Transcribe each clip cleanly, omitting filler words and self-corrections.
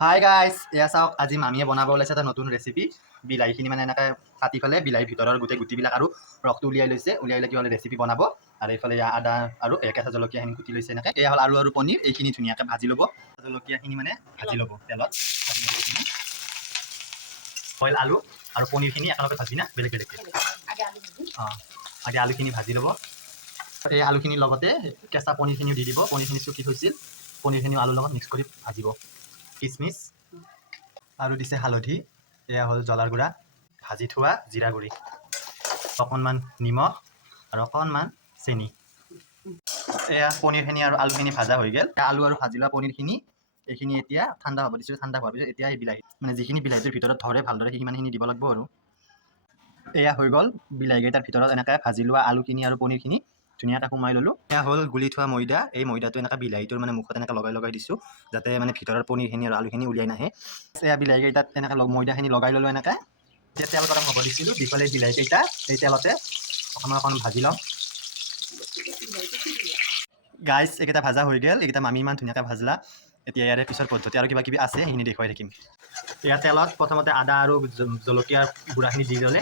Hi guys, এয়া চাওক আজি মামীয়ে বনাব ওলাইছে এটা নতুন ৰেচিপি। বিলাহীখিনি মানে এনেকৈ কাটি পেলাই বিলাহীৰ ভিতৰৰ গোটেই গুটিবিলাক আৰু ৰসটো উলিয়াই লৈছে। উলিয়াই লৈ কি হ'লে ৰেচিপি বনাব। আৰু এইফালে আদা আৰু কেঁচা জলকীয়াখিনি কুটি লৈছে এনেকৈ। এয়া হ'ল আলু আৰু পনীৰ, এইখিনি ধুনীয়াকৈ ভাজি ল'ব। জলকীয়াখিনি মানে ভাজি ল'ব তেলত। বইল আলু আৰু পনীৰখিনি একেলগে ভাজি না বেলেগ বেলেগকৈ। আগে আলুখিনি ভাজি ল'ব। এই আলুখিনিৰ লগতে কেঁচা পনীৰখিনিও দি দিব। পনীৰখিনি চুকি থৈছিল, পনীৰখিনিও আলুৰ লগত মিক্স কৰি ভাজিব। কিচমিচ আৰু দিছে হালধি, এয়া হ'ল জ্বলাৰ গুড়া, ভাজি থোৱা জিৰা গুড়ি, অকণমান নিমখ আৰু অকণমান চেনি। এয়া পনীৰখিনি আৰু আলুখিনি ভাজা হৈ গ'ল। আলু আৰু ভাজি লোৱা পনীৰখিনি এইখিনি এতিয়া ঠাণ্ডা হ'ব দিছোঁ। ঠাণ্ডা হোৱাৰ পিছত এতিয়া এই বিলাহী মানে যিখিনি বিলাহীটোৰ ভিতৰত ধৰে ভালদৰে সিমানখিনি দিব লাগিব আৰু। এয়া হৈ গ'ল বিলাহীকেইটাৰ ভিতৰত এনেকৈ ভাজি লোৱা আলুখিনি আৰু পনীৰখিনি ধুনীয়াকৈ সোমাই ল'লোঁ। এয়া হ'ল গুলি থোৱা ময়দা। এই ময়দাটো এনেকৈ বিলাহীটোৰ মানে মুখত এনেকৈ লগাই দিছোঁ, যাতে মানে ভিতৰৰ পনীৰখিনি আৰু আলুখিনি উলিয়াই নাহে। এয়া বিলাহীকেইটাত এনেকৈ ময়দাখিনি লগাই ল'লোঁ এনেকৈ। এতিয়া তেল গৰম হ'ব দিছিলোঁ, দি পেলাই বিলাহীকেইটা এই তেলতে অকণমান ভাজি লওঁ। গাইজ এইকেইটা ভাজা হৈ গ'ল। এইকেইটা মামী ইমান ধুনীয়াকৈ ভাজলা। এতিয়া ইয়াৰে পিছৰ পদ্ধতি আৰু কিবা কিবি আছে, সেইখিনি দেখুৱাই থাকিম। এয়া তেলত প্ৰথমতে আদা আৰু জলকীয়াৰ গুড়াখিনি দি ল'লে,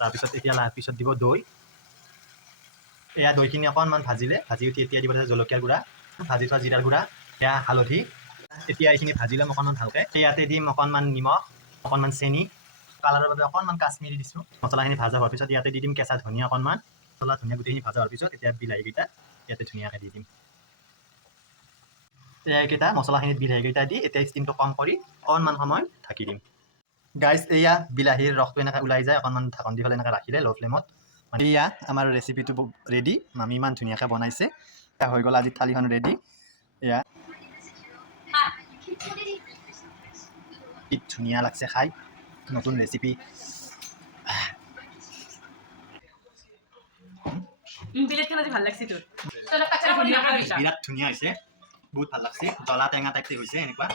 তাৰপিছত এতিয়া পিছত দিব দৈ। এয়া দৈখিনি অকণমান ভাজি উঠি এতিয়া দিব জলকীয়াৰ গুড়া, ভাজি থোৱা জিৰাৰ গুড়া, এয়া হালধি। এতিয়া এইখিনি ভাজি ল'ম অকণমান ভালকৈ। ইয়াতে দিম অকণমান নিমখ, অকণমান চেনি, কালাৰৰ বাবে অকণমান কাশ্মীৰি দিছোঁ। মছলাখিনি ভাজা হোৱাৰ পিছত ইয়াতে দি দিম কেঁচা ধনিয়া অকণমান। মছলা ধনিয়া গোটেইখিনি ভাজা হোৱাৰ পিছত এতিয়া বিলাহীকেইটা ইয়াতে ধুনীয়াকৈ দি দিম। এইকেইটা মছলাখিনিত বিলাহীকেইটা দি এতিয়া ষ্টিমটো কম কৰি অকণমান সময় ঢাকি দিম। গাইজ এয়া বিলাহীৰ ৰসটো এনেকৈ ওলাই যায়, অকণমান ঢাকন দি পেলাই এনেকৈ ৰাখিলে ল' ফ্লেমত। এয়া আমাৰ ৰেচিপিটো ৰেডি। মামী ইমান ধুনীয়াকৈ বনাইছে। এয়া হৈ গ'ল আজি থালিখন ৰেডি। এয়া কি ধুনীয়া লাগছে খাই, নতুন ৰেচিপি। বিৰাট ধুনীয়া হৈছে, বহুত ভাল লাগছে। জ্বলা টেঙা টাইপে হৈছে এনেকুৱা।